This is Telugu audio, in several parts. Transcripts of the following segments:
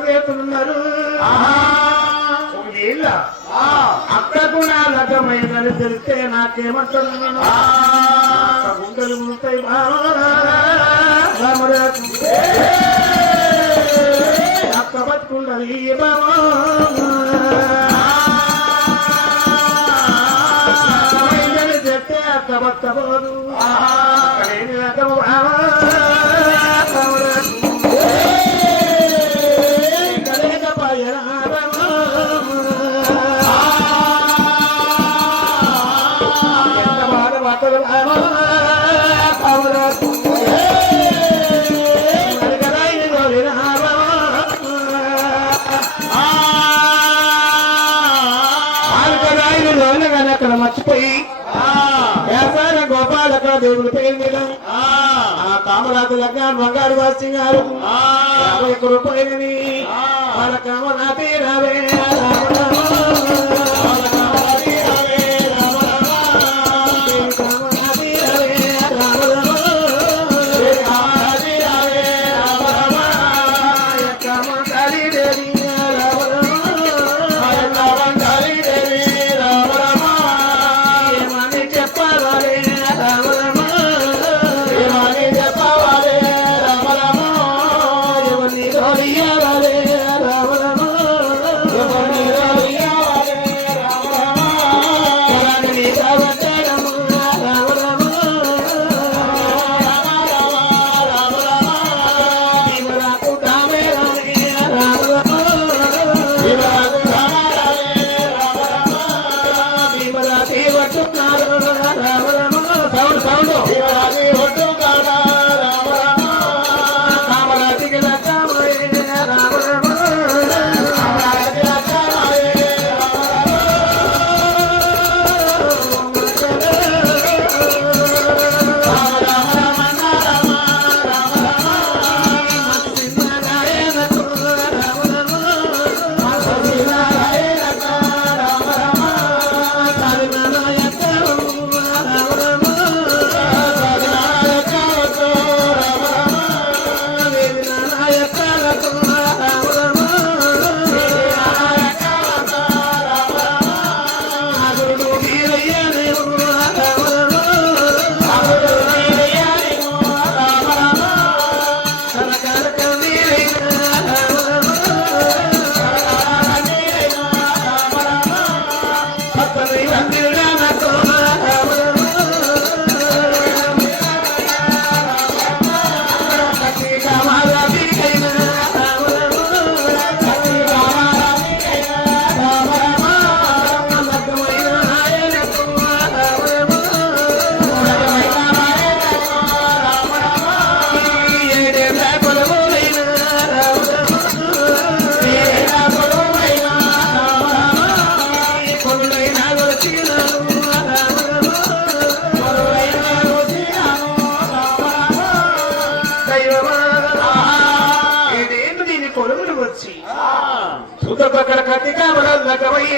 రేపులున్నారు అత్త గుణాలకమైనని తెలిస్తే నాకేమంటున్నాను గుండెలు ఉంటాయి అక్క బతుకుండలి బావా చెప్తే అక్క బతకపోదు అక్కడ మర్చిపోయి వ్యాసార గోపాలక దేవుడి పేరు మీద ఆ. కామరాజు లగ్నాలు బంగారు వాసి గారు యాభై ఒక్క రూపాయలని వాళ్ళ కామరాజే రావే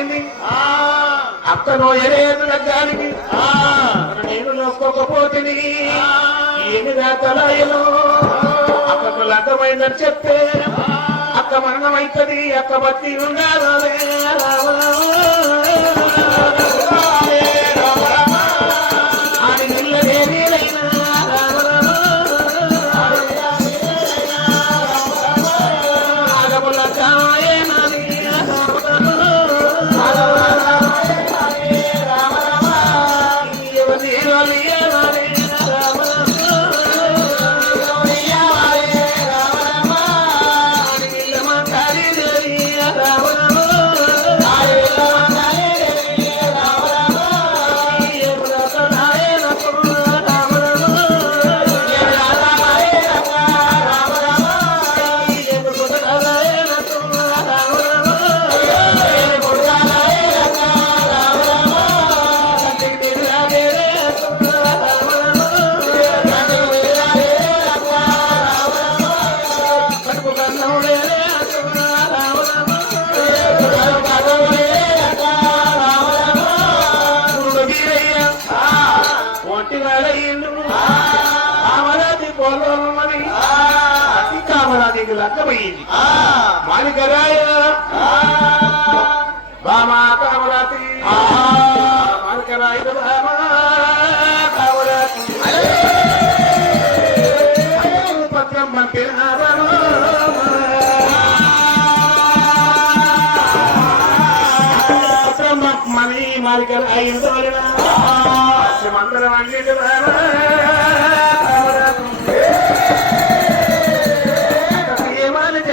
లగ్గమయ్యింది అత్తనో ఎరేదు లగ్గానికి నేను నొక్కోకపోతుంది ఏమి తలాయను అక్కకు లగ్గమైందని చెప్తే అక్క మరణమైతుంది అక్క బట్టి ఉండాలి కామరాజికి లక్కమైంది మాలికరాయ బామా కామరాతి మాలికరాయ బామా కామరాతి పత్రం పంపినారను పత్రం మనీ మాలికరాయ. మందరం అన్నిటి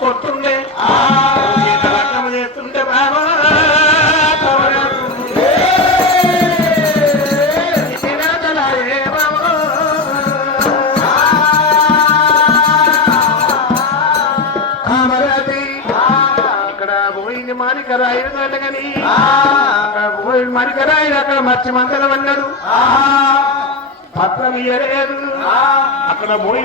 కొట్టుండే ఈత చేస్తుంటే బాబా అక్కడ పోయింది మానికరాయి కానీ అక్కడ అక్కడ మర్చి మందలం అన్నాడు పత్రం ఇయ్యలేదు అక్కడ పోయి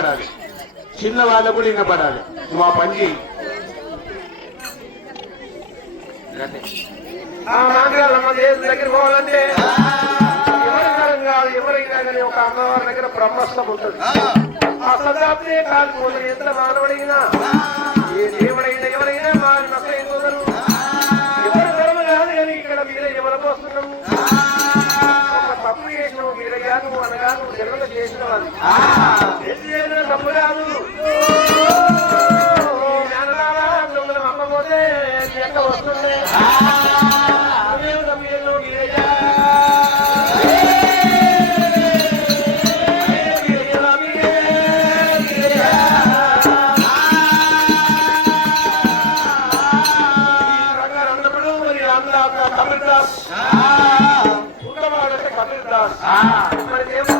వినపడాలి. చిన్న వాళ్ళకు కూడా వినపడాలి. నువ్వు ఆ పని చేయి ఆ మంగళమ్మ దేవుని దగ్గర పోవాలంటే ఎవరి కాదు ఎవరైనా కానీ ఒక అమ్మవారి దగ్గర బ్రహ్మస్థం ఉంటుంది. ఆ శతాబ్దే కాలిపోతుంది ఎంత మానవుడైనా ఏ దేవుడైనా ఎవరైనా మారి నష్టం కుదరు ఎవరి తరం కాదు కానీ ఇక్కడ మీరే ఎవరికి వస్తున్నాము? మీరయ్యా నువ్వు అనగా నువ్వు జన్మలో చేసినా కాదు. నాన్నలారా, మిమ్మల్ని అమ్మపోతే మీ అక్క వస్తుండే అదేం తప్పు మీరయ్యా మరి దేవుడు